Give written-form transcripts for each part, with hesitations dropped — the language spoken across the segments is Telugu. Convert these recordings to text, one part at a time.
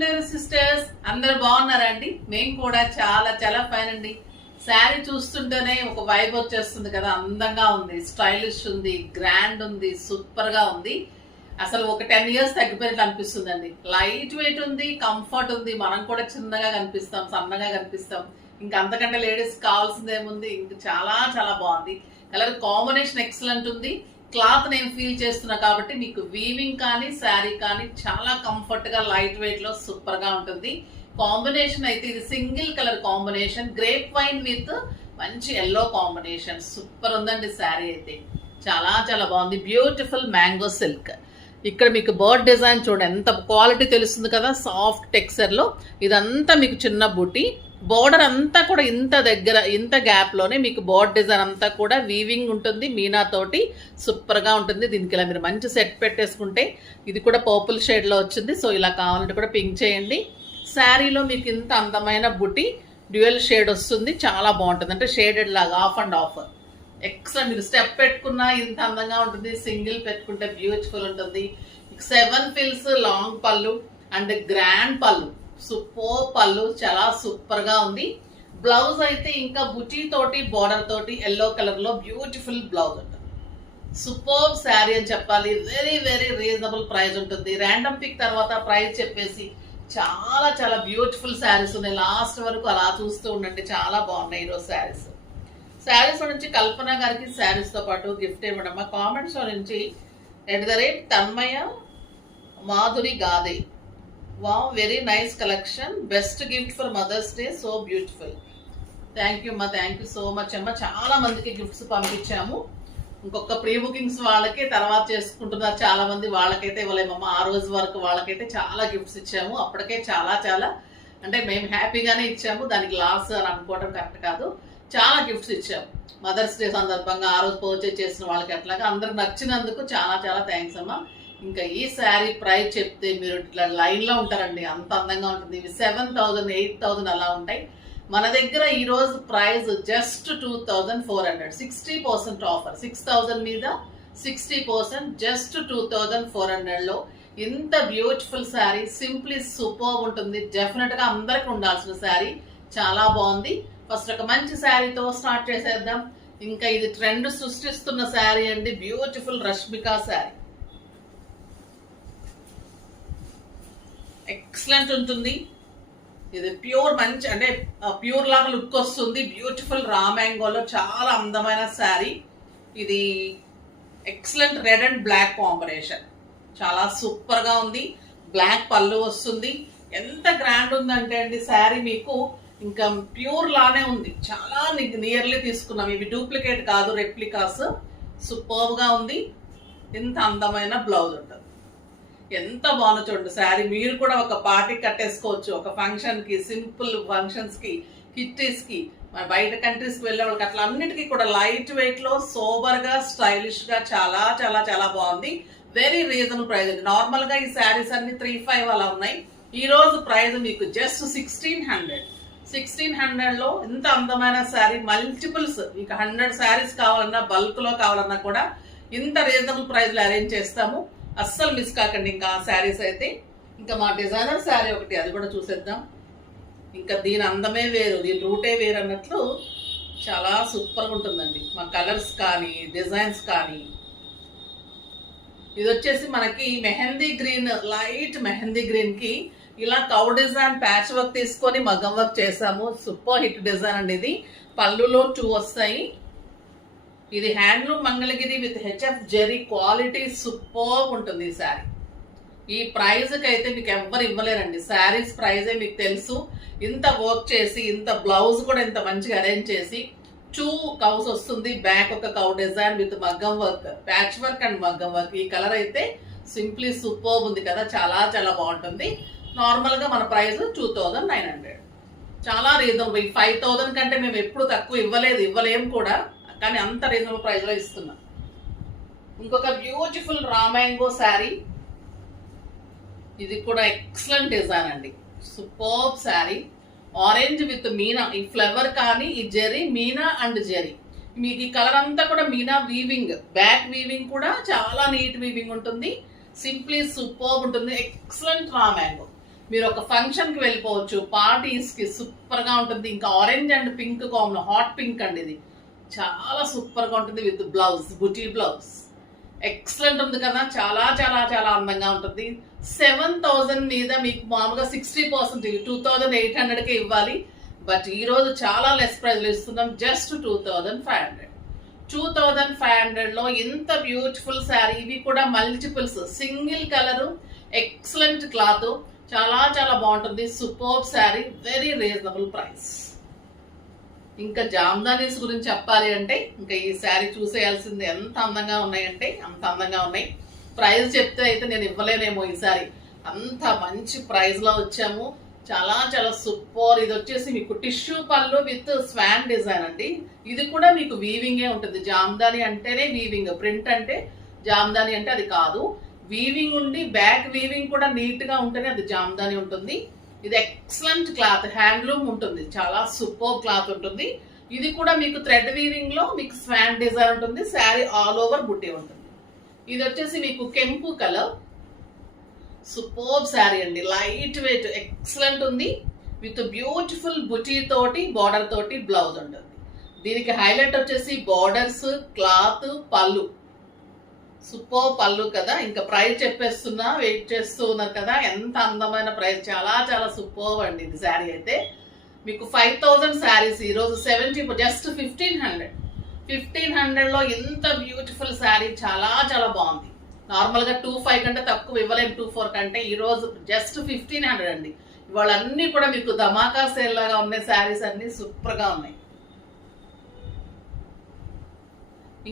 డియర్ సిస్టర్స్, అందరు బాగున్నారా అండి? మేము కూడా చాలా చాలా ఫైన్ అండి. శారీ చూస్తుంటేనే ఒక వైబ్ వచ్చేస్తుంది కదా, అందంగా ఉంది, స్టైలిష్ ఉంది, గ్రాండ్ ఉంది, సూపర్ గా ఉంది. అసలు ఒక 10 years తగ్గిపోయినట్టు అనిపిస్తుంది అండి. లైట్ వెయిట్ ఉంది, కంఫర్ట్ ఉంది, మనం కూడా చిన్నగా కనిపిస్తాం, సన్నగా కనిపిస్తాం. ఇంకా అంతకంటే లేడీస్ కావాల్సింది ఏముంది, ఇంకా చాలా చాలా బాగుంది. కలర్ కాంబినేషన్ ఎక్సలెంట్ ఉంది. క్లాత్ నేను ఫీల్ చేస్తున్నా కాబట్టి మీకు వీవింగ్ కానీ శారీ కానీ చాలా కంఫర్ట్ గా లైట్ వెయిట్ లో సూపర్ గా ఉంటుంది. కాంబినేషన్ అయితే ఇది single colour combination, grape wine with మంచి ఎల్లో కాంబినేషన్. సూపర్ ఉందండి శారీ అయితే, చాలా చాలా బాగుంది. Beautiful mango silk. ఇక్కడ మీకు బర్డ్ డిజైన్ చూడండి, ఎంత క్వాలిటీ తెలుస్తుంది కదా, సాఫ్ట్ టెక్స్చర్ లో. ఇదంతా మీకు చిన్న బూటీ, బోర్డర్ అంతా కూడా ఇంత దగ్గర ఇంత గ్యాప్ లోనే మీకు బోర్డ్ డిజైన్ అంతా కూడా వీవింగ్ ఉంటుంది, మీనా తోటి సూపర్ గా ఉంటుంది. దీనికి ఇలా మీరు మంచి సెట్ పెట్టేసుకుంటే, ఇది కూడా పర్పుల్ షేడ్ లో వచ్చింది. సో ఇలా కావాలంటే కూడా పింక్ చేయండి. శారీలో మీకు ఇంత అందమైన బుట్టి డ్యూయల్ షేడ్ వస్తుంది, చాలా బాగుంటుంది. అంటే షేడెడ్ లాగా ఆఫ్ అండ్ ఆఫ్ ఎక్స్ట్రా మీరు స్టెప్ పెట్టుకున్నా ఇంత అందంగా ఉంటుంది, సింగిల్ పెట్టుకుంటే బ్యూటిఫుల్ ఉంటుంది. 7 ఫిల్స్ లాంగ్ పళ్ళు అండ్ గ్రాండ్ పళ్ళు, సూపర్ పళ్ళు, చాలా సూపర్ గా ఉంది. బ్లౌజ్ అయితే ఇంకా బుటీ తోటి బార్డర్ తోటి ఎల్లో కలర్ లో బ్యూటిఫుల్ బ్లౌజ్ ఉంటుంది. సూపర్ శారీ అని చెప్పాలి. వెరీ వెరీ రీజనబుల్ ప్రైస్ ఉంటుంది. ర్యాండమ్ పిక్ తర్వాత ప్రైస్ చెప్పేసి చాలా చాలా బ్యూటిఫుల్ శారీస్ ఉన్నాయి. లాస్ట్ వరకు అలా చూస్తూ ఉండండి, చాలా బాగున్నాయి ఈరోజు శారీస్. శారీస్ నుంచి కల్పన గారికి శారీస్ తో పాటు గిఫ్ట్ ఇవ్వడం. మా కామెంట్స్ నుంచి @Tanmaya Madhuri Gade, wow very nice collection, best gift for mother's day, so beautiful. Thank you అమ్మా, థ్యాంక్ యూ సో మచ్ అమ్మా. చాలా మందికి గిఫ్ట్స్ పంపించాము. ఇంకొక ప్రీ బుకింగ్స్ వాళ్ళకి తర్వాత చేసుకుంటున్నారు చాలా మంది, వాళ్ళకైతే ఇవ్వలేమమ్మా. ఆ రోజు వరకు వాళ్ళకైతే చాలా గిఫ్ట్స్ ఇచ్చాము. అప్పటికే చాలా చాలా అంటే మేము హ్యాపీగానే ఇచ్చాము, దానికి లాస్ అని అనుకోవడం కరెక్ట్ కాదు. చాలా గిఫ్ట్స్ ఇచ్చాము మదర్స్ డే సందర్భంగా. ఆ రోజు పర్చేజ్ చేసిన వాళ్ళకి అట్లాగా అందరికి నచ్చినందుకు చాలా చాలా థ్యాంక్స్ అమ్మా. ఇంకా ఈ శారీ ప్రైస్ చెప్తే మీరు ఇట్లా లైన్ లో ఉంటారండి, అంత అందంగా ఉంటుంది. ఇవి 7,000 8,000 అలా ఉంటాయి. మన దగ్గర ఈ రోజు ప్రైస్ జస్ట్ 2,400, 60% ఆఫర్. 6,000 మీద 60%, జస్ట్ 2,400 లో ఇంత బ్యూటిఫుల్ శారీ, సింప్లీ సూపర్ ఉంటుంది. డెఫినెట్ గా అందరికి ఉండాల్సిన శారీ, చాలా బాగుంది. ఫస్ట్ ఒక మంచి శారీతో స్టార్ట్ చేసేద్దాం. ఇంకా ఇది ట్రెండ్ సృష్టిస్తున్న శారీ అండి, బ్యూటిఫుల్ రష్మిక శారీ. ఎక్సలెంట్ ఉంటుంది. ఇది ప్యూర్ మంచి అంటే ప్యూర్ లాగా లుక్ వస్తుంది. బ్యూటిఫుల్ రా మ్యాంగోలో చాలా అందమైన శారీ. ఇది excellent red and black combination, చాలా సూపర్ గా ఉంది. బ్లాక్ పళ్ళు వస్తుంది. ఎంత గ్రాండ్ ఉందంటే అండి శారీ మీకు ఇంకా ప్యూర్ లానే ఉంది. చాలా నియర్లీ తీసుకున్నాం, ఇవి డూప్లికేట్ కాదు, రెప్లికాస్. సూపర్ గా ఉంది. ఇంత అందమైన బ్లౌజ్ ఉంటుంది. ఎంత బాగుందో చూడండి శారీ. మీరు కూడా ఒక పార్టీ కట్టేసుకోవచ్చు, ఒక ఫంక్షన్ కి, సింపుల్ ఫంక్షన్స్ కి, కిట్టీస్ కి, బయట కంట్రీస్ కి వెళ్ళే వాళ్ళకి, అట్లా అన్నిటికీ కూడా లైట్ వెయిట్ లో సోబర్ గా స్టైలిష్ గా చాలా చాలా చాలా బాగుంది. వెరీ రీజనబుల్ ప్రైస్ అండి. నార్మల్ గా ఈ శారీస్ అన్ని 3,500 అలా ఉన్నాయి. ఈ రోజు ప్రైస్ మీకు జస్ట్ 1600 లో ఇంత అందమైన శారీ. మల్టిపుల్స్, మీకు 100 శారీస్ కావాలన్నా, బల్క్ లో కావాలన్నా కూడా ఇంత రీజనబుల్ ప్రైస్ లో అరేంజ్ చేస్తాము. అస్సలు మిస్ కాకండి. ఇంకా శారీస్ అయితే ఇంకా మా డిజైనర్ శారీ ఒకటి, అది కూడా చూసేద్దాం. ఇంకా దీని అందమే వేరు, దీని రూటే వేరు అన్నట్లు చాలా సూపర్గా ఉంటుందండి. మా కలర్స్ కానీ డిజైన్స్ కానీ. ఇది వచ్చేసి మనకి mehndi green, light mehndi green కి ఇలా కౌ డిజైన్ ప్యాచ్ వర్క్ తీసుకొని మగ్గం వర్క్ చేసాము. సూపర్ హిట్ డిజైన్ అండి ఇది. పళ్ళులో 2 వస్తాయి. ఇది handloom Mangalagiri with HF zari quality, super ఉంటుంది ఈ శారీ. ఈ ప్రైజ్ కి అయితే మీకు ఎవ్వరు ఇవ్వలేరండి. శారీస్ ప్రైజే మీకు తెలుసు. ఇంత వర్క్ చేసి, ఇంత బ్లౌజ్ కూడా ఇంత మంచిగా అరేంజ్ చేసి, 2 కౌస్ వస్తుంది. బ్యాక్ ఒక కౌ డిజైన్ విత్ మగ్గం వర్క్, ప్యాచ్ వర్క్ అండ్ మగ్గం వర్క్. ఈ కలర్ అయితే సింప్లీ సూపర్ ఉంది కదా, చాలా చాలా బాగుంటుంది. నార్మల్ గా మన ప్రైస్ 2,900, చాలా రీజనబుల్. 5,000 కంటే మేము ఎప్పుడు తక్కువ ఇవ్వలేము కూడా, కానీ అంత రీజనబుల్ ప్రైస్ లో ఇస్తున్నాం. ఇంకొక బ్యూటిఫుల్ రా మ్యాంగో శారీ. ఇది కూడా ఎక్సలెంట్ డిజైన్ అండి, super sari. Orange with Meena, ఈ ఫ్లవర్ కానీ ఈ జెరీ, మీనా అండ్ జెరీ. మీకు ఈ కలర్ అంతా కూడా మీనా వీవింగ్, బ్యాక్ వీవింగ్ కూడా చాలా నీట్ వీవింగ్ ఉంటుంది. సింప్లీ సూపర్ ఉంటుంది. Excellent raw mango. మీరు ఒక ఫంక్షన్ కి వెళ్ళిపోవచ్చు, పార్టీస్ కి సూపర్ గా ఉంటుంది. ఇంకా orange and pink combination, hot pink అండి ఇది, చాలా సూపర్ గా ఉంటుంది. With blouse, buti blouse excellent ఉంది కదా, చాలా చాలా చాలా అందంగా ఉంటుంది. 7,000 మీద మీకు మామూలుగా 60% 2,800కే ఇవ్వాలి. బట్ ఈ రోజు చాలా లెస్ ప్రైస్ లో ఇస్తున్నాం, జస్ట్ 2,500. 2,500 లో ఇంత బ్యూటిఫుల్ శారీ. ఇవి కూడా multiples, single colour, excellent cloth, చాలా చాలా బాగుంటుంది. Super sari, very reasonable price. ఇంకా జామ్దానీస్ గురించి చెప్పాలి అంటే ఇంకా ఈ శారీ చూసేయాల్సింది. ఎంత అందంగా ఉన్నాయంటే అంత అందంగా ఉన్నాయి. ప్రైస్ చెప్తే అయితే నేను ఇవ్వలేనేమో ఈ శారీ, అంత మంచి ప్రైస్ లో వచ్చాము. చాలా చాలా సూపర్. ఇది వచ్చేసి మీకు టిష్యూ పళ్ళు విత్ స్వాన్ డిజైన్ అండి. ఇది కూడా మీకు వీవింగే ఉంటుంది. జామ్దాని అంటేనే వీవింగ్, ప్రింట్ అంటే జామ్దాని అంటే అది కాదు. వీవింగ్ ఉండి బ్యాక్ వీవింగ్ కూడా నీట్ గా ఉంటేనే అది జామ్దాని ఉంటుంది. ఇది ఎక్సలెంట్ క్లాత్, హ్యాండ్లూమ్ ఉంటుంది, చాలా సూపర్ క్లాత్ ఉంటుంది. ఇది కూడా మీకు థ్రెడ్ వీవింగ్ లో మీకు స్వాన్ డిజైన్ ఉంటుంది. శారీ ఆల్ ఓవర్ బుట్టి ఉంటుంది. ఇది వచ్చేసి మీకు కెంపు కలర్, సూపర్ శారీ అండి, లైట్ వెయిట్, ఎక్సలెంట్ ఉంది. విత్ బ్యూటిఫుల్ బుటీ తోటి బార్డర్ తోటి బ్లౌజ్ ఉంటుంది. దీనికి హైలైట్ వచ్చేసి బార్డర్స్, క్లాత్, పళ్ళు, సూపర్ పళ్ళు కదా. ఇంకా ప్రైస్ చెప్పేస్తున్నా, వెయిట్ చేస్తూ ఉన్నారు కదా, ఎంత అందమైన ప్రైస్, చాలా చాలా సూపర్ అండి. ఇది శారీ అయితే మీకు 5,000 శారీస్ ఈరోజు 70, జస్ట్ 1,500 లో ఇంత బ్యూటిఫుల్ శారీ, చాలా చాలా బాగుంది. నార్మల్ గా 2,500 కంటే తక్కువ ఇవ్వలేము, 2,400 కంటే. ఈ రోజు జస్ట్ 1,500 అండి. ఇవాళ అన్ని కూడా మీకు ధమాకా సేల్ లాగా ఉన్నాయి. శారీస్ అన్ని సూపర్ గా ఉన్నాయి.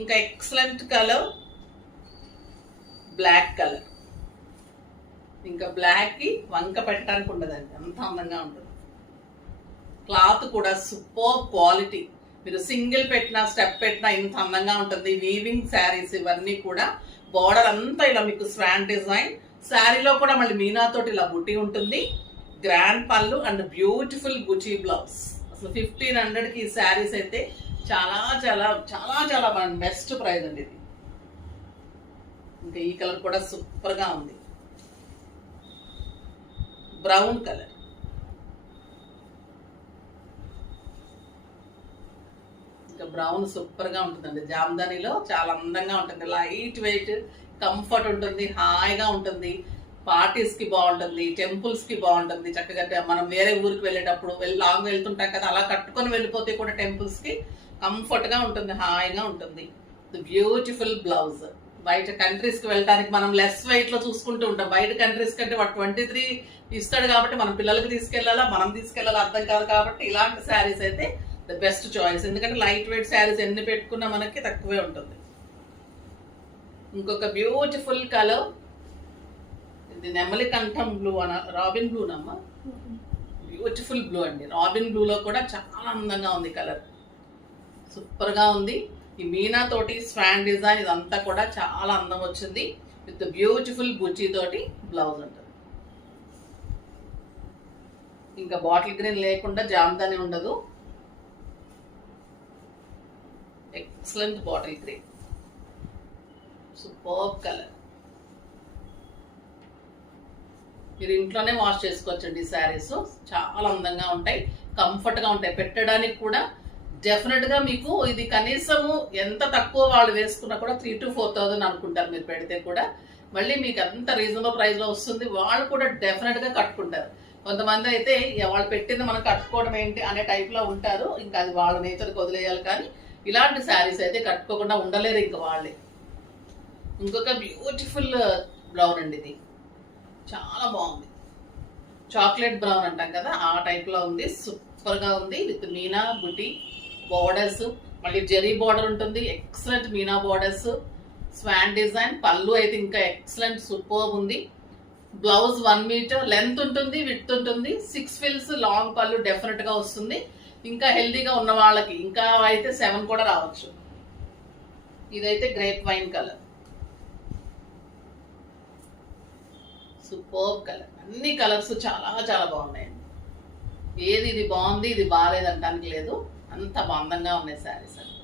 ఇంకా ఎక్సలెంట్ కలర్, బ్లాక్ కలర్. ఇంకా బ్లాక్ కి వంక పెట్టడానికి ఉండదండి, అంత అందంగా ఉంటుంది. క్లాత్ కూడా సూపర్ క్వాలిటీ. మీరు సింగిల్ పెట్టినా స్టెప్ పెట్టినా ఇంత అందంగా ఉంటుంది. వీవింగ్ శారీస్ ఇవన్నీ కూడా. బార్డర్ అంతా ఇలా మీకు స్వాన్ డిజైన్, శారీలో కూడా మళ్ళీ మీనా తోటి ఇలా బుటీ ఉంటుంది. గ్రాండ్ పళ్ళు అండ్ బ్యూటిఫుల్ బుటీ బ్లౌజ్. అసలు 1,500కి ఈ శారీస్ అయితే చాలా చాలా చాలా చాలా బెస్ట్ ప్రైస్ అండి ఇది. ఇంకా ఈ కలర్ కూడా సూపర్ గా ఉంది, బ్రౌన్ కలర్. ఇంకా బ్రౌన్ సూపర్ గా ఉంటుందండి. జామ్దానిలో చాలా అందంగా ఉంటుంది, లైట్ వెయిట్, కంఫర్ట్ ఉంటుంది, హాయిగా ఉంటుంది. పార్టీస్ కి బాగుంటుంది, టెంపుల్స్ కి బాగుంటుంది. చక్కగా మనం వేరే ఊరికి వెళ్ళేటప్పుడు లాంగ్ వెళ్తుంటాం కదా, అలా కట్టుకొని వెళ్ళిపోతే కూడా టెంపుల్స్ కి కంఫర్ట్ గా ఉంటుంది, హాయిగా ఉంటుంది. Beautiful blouse. బయట కంట్రీస్ కి వెళ్ళడానికి మనం లెస్ వెయిట్ లో చూసుకుంటూ ఉంటాం. బయట కంట్రీస్ కంటే వాడు 23 ఇస్తాడు కాబట్టి మనం పిల్లలకి తీసుకెళ్లాలా, మనం తీసుకెళ్లాలా అర్థం కాదు. కాబట్టి ఇలాంటి శారీస్ అయితే ద బెస్ట్ చాయిస్. ఎందుకంటే లైట్ వెయిట్ శారీస్ ఎన్ని పెట్టుకున్నా మనకి తక్కువే ఉంటుంది. ఇంకొక బ్యూటిఫుల్ కలర్, ఇది నెమలి కంఠం బ్లూ అన, రాబిన్ బ్లూ నమ్మ, బ్యూటిఫుల్ బ్లూ అండి. రాబిన్ బ్లూ లో కూడా చాలా అందంగా ఉంది కలర్, సూపర్ గా ఉంది. ఈ మీనా తోటి స్వాన్ డిజైన్ ఇదంతా కూడా చాలా అందం వచ్చింది. విత్ బ్యూటిఫుల్ బుచ్చి తోటి బ్లౌజ్ ఉంటుంది. ఇంకా బాటిల్ గ్రీన్ లేకుండా జామ్దాని ఉండదు. Excellent bottle green, super colour. మీరు ఇంట్లోనే వాష్ చేసుకోవచ్చండి. ఈ శారీస్ చాలా అందంగా ఉంటాయి, కంఫర్ట్ గా ఉంటాయి. పెట్టడానికి కూడా డెఫినెట్ గా మీకు ఇది కనీసము ఎంత తక్కువ వాళ్ళు వేసుకున్నా కూడా 3,000 to 4,000 అనుకుంటారు మీరు పెడితే కూడా. మళ్ళీ మీకు అంత రీజనబుల్ ప్రైస్ లో వస్తుంది. వాళ్ళు కూడా డెఫినెట్ గా కట్టుకుంటారు. కొంతమంది అయితే వాళ్ళు పెట్టింది మనం కట్టుకోవడం ఏంటి అనే టైప్ లో ఉంటారు. ఇంకా అది వాళ్ళ నేచర్కి వదిలేయాలి. కానీ ఇలాంటి శారీస్ అయితే కట్టుకోకుండా ఉండలేరు ఇంకా వాళ్ళే. ఇంకొక బ్యూటిఫుల్ బ్రౌన్ అండి, ఇది చాలా బాగుంది. చాక్లెట్ బ్రౌన్ అంటాం కదా, ఆ టైప్ లో ఉంది, సూపర్ గా ఉంది. విత్ మీనా బుటీ బోర్డర్స్, మళ్ళీ జెరీ బోర్డర్ ఉంటుంది, excellent Meena borders, Schwann design. పళ్ళు అయితే ఇంకా ఎక్సలెంట్ సూపర్ ఉంది. బ్లౌజ్ 1 మీటర్ లెంత్ ఉంటుంది, విడ్త్ ఉంటుంది. 6 ఫిల్స్ లాంగ్ పళ్ళు డెఫినెట్ గా వస్తుంది. ఇంకా హెల్దీగా ఉన్న వాళ్ళకి ఇంకా అయితే 7 కూడా రావచ్చు. ఇదైతే grape wine colour, super colour. అన్ని కలర్స్ చాలా చాలా బాగున్నాయండి. ఏది ఇది బాగుంది ఇది బాగాలేదు అంటానికి లేదు, అంత అందంగా ఉన్నాయి శారీస్ అన్ని.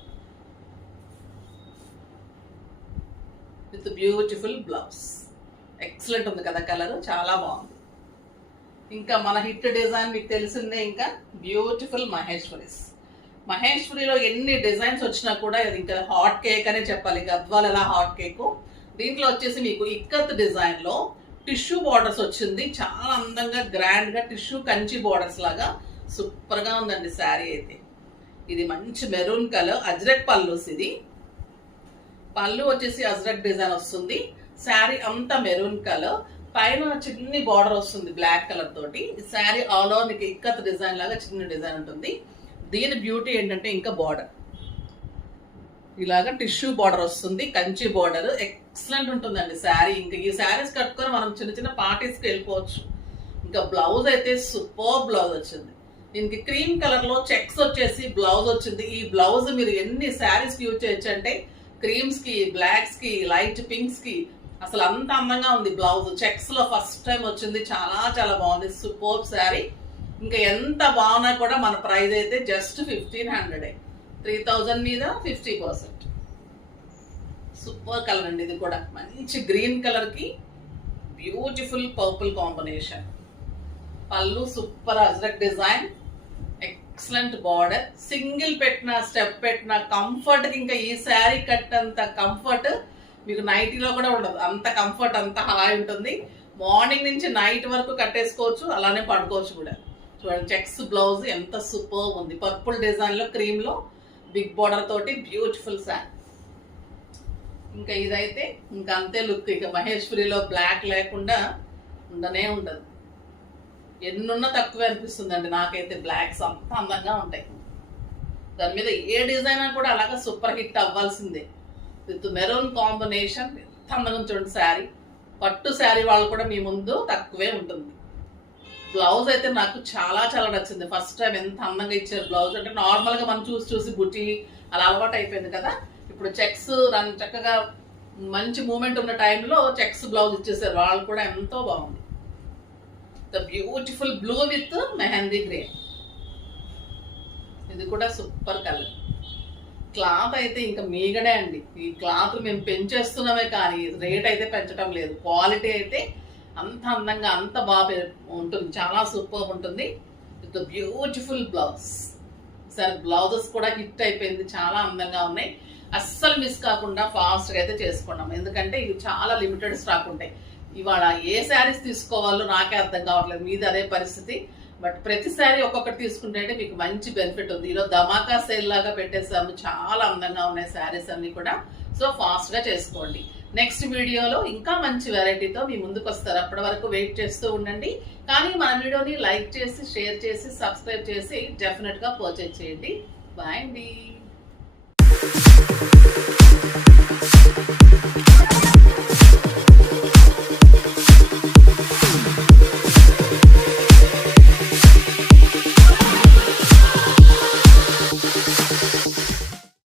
విత్ బ్యూటిఫుల్ బ్లౌజ్, ఎక్సలెంట్ ఉంది కదా కలర్, చాలా బాగుంది. ఇంకా మన హిట్ డిజైన్ మీకు తెలిసిందే, ఇంకా బ్యూటిఫుల్ మహేశ్వరిలో ఎన్ని డిజైన్స్ వచ్చినా కూడా ఇది ఇంకా హాట్ కేక్ అనే చెప్పాలి. గద్వాల్ ఎలా హాట్ కేక్. దీంట్లో వచ్చేసి మీకు ఇక్కత్ డిజైన్ లో టిష్యూ బార్డర్స్ వచ్చింది. చాలా అందంగా గ్రాండ్ గా టిష్యూ కంచి బార్డర్స్ లాగా సూపర్ గా ఉందండి శారీ అయితే. ఇది మంచి మెరూన్ కలర్ అజ్రక్ పల్లూస్. ఇది పళ్ళు వచ్చేసి అజ్రక్ డిజైన్ వస్తుంది. శారీ అంతా మెరూన్ కలర్, పైన చిన్ని బార్డర్ వస్తుంది బ్లాక్ కలర్ తోటి. శారీ ఆల్ ఓవర్ మీకు ఇక్కత్ డిజైన్ లాగా చిన్న డిజైన్ ఉంటుంది. దీని బ్యూటీ ఏంటంటే ఇంకా బార్డర్ ఇలాగా టిష్యూ బార్డర్ వస్తుంది, కంచి బార్డర్. ఎక్సలెంట్ ఉంటుందండి శారీ. ఇంకా ఈ శారీస్ కట్టుకొని మనం చిన్న చిన్న పార్టీస్కి వెళ్ళిపోవచ్చు. ఇంకా బ్లౌజ్ అయితే సూపర్ బ్లౌజ్ వచ్చింది. దీనికి క్రీమ్ కలర్ లో చెక్స్ వచ్చేసి బ్లౌజ్ వచ్చింది. ఈ బ్లౌజ్ మీరు ఎన్ని శారీస్ యూజ్ చేయొచ్చు అంటే క్రీమ్స్ కి, బ్లాక్స్ కి, లైట్ పింక్స్ కి అసలు అంత అందంగా ఉంది. బ్లౌజ్ చెక్స్ లో ఫస్ట్ టైం వచ్చింది. చాలా చాలా బాగుంది. సూపర్ శారీ. ఇంకా ఎంత బాగున్నా కూడా మన ప్రైస్ అయితే జస్ట్ 1500. 3000 మీద 50%. సూపర్ కలర్ అండి. ఇది కూడా మంచి గ్రీన్ కలర్ కి బ్యూటిఫుల్ పర్పుల్ కాంబినేషన్. పళ్ళు super Ajrakh design, excellent border. Single పెట్టిన స్టెప్ పెట్టిన కంఫర్ట్ కి ఇంకా ఈ శారీ కట్టంత కంఫర్ట్ మీకు నైటీలో కూడా ఉండదు. అంత కంఫర్ట్, అంత హాయ్ ఉంటుంది. మార్నింగ్ నుంచి నైట్ వరకు కట్టేసుకోవచ్చు, అలానే పడుకోవచ్చు కూడా. చూడండి చెక్స్ బ్లౌజ్ ఎంత సూపర్ ఉంది. పర్పుల్ డిజైన్ లో క్రీమ్ లో బిగ్ బార్డర్ తోటి బ్యూటిఫుల్ శారీ. ఇంకా ఇదైతే ఇంకా అంతే లుక్. ఇక మహేశ్వరిలో బ్లాక్ లేకుండా ఉండనే ఉండదు. ఎన్నున్నా తక్కువ అనిపిస్తుందండి నాకైతే. బ్లాక్స్ అంత అందంగా ఉంటాయి. దాని మీద ఏ డిజైన్ కూడా అలాగా సూపర్ హిట్ అవ్వాల్సిందే. విత్ మెరూన్ కాంబినేషన్ ఎంత అందంగా చూడండి శారీ. పట్టు శారీ వాళ్ళు కూడా మీ ముందు తక్కువే ఉంటుంది. బ్లౌజ్ అయితే నాకు చాలా చాలా నచ్చింది. ఫస్ట్ టైం ఎంత అందంగా ఇచ్చారు బ్లౌజ్. అంటే నార్మల్ గా మనం చూసి బుట్టి అలా అలవాటు అయిపోయింది కదా. ఇప్పుడు చెక్స్ చక్కగా మంచి మూమెంట్ ఉన్న టైంలో చెక్స్ బ్లౌజ్ ఇచ్చేసారు. వాళ్ళు కూడా ఎంతో బాగుంది. The beautiful blue with mehndi green. ఇది కూడా సూపర్ కలర్. క్లాత్ అయితే ఇంకా మీగడే అండి. ఈ క్లాత్ మేము పెంచేస్తున్నామే కానీ రేట్ అయితే పెంచడం లేదు. క్వాలిటీ అయితే అంత అందంగా అంత బాగా ఉంటుంది. చాలా సూపర్ ఉంటుంది. With beautiful blouse. సరే బ్లౌజెస్ కూడా హిట్ అయిపోయింది. చాలా అందంగా ఉన్నాయి. అస్సలు మిస్ కాకుండా ఫాస్ట్గా అయితే చేసుకున్నాం. ఎందుకంటే ఇవి చాలా లిమిటెడ్ స్టాక్ ఉంటాయి. ఇవాళ ఏ శారీస్ తీసుకోవాలో నాకే అర్థం కావట్లేదు. మీది అదే పరిస్థితి. బట్ ప్రతి శారీ ఒక్కొక్కటి తీసుకుంటే అంటే మీకు మంచి బెనిఫిట్ ఉంది. ఈరోజు ధమాకా సేల్ లాగా పెట్టేసాము. చాలా అందంగా ఉన్నాయి శారీస్ అన్ని కూడా. సో ఫాస్ట్ గా చేసుకోండి. నెక్స్ట్ వీడియోలో ఇంకా మంచి వెరైటీతో మీ ముందుకు వస్తారు. అప్పటి వరకు వెయిట్ చేస్తూ ఉండండి. కానీ మన వీడియోని లైక్ చేసి, షేర్ చేసి, సబ్స్క్రైబ్ చేసి డెఫినెట్ గా పర్చేజ్ చేయండి. బాయ్ అండి.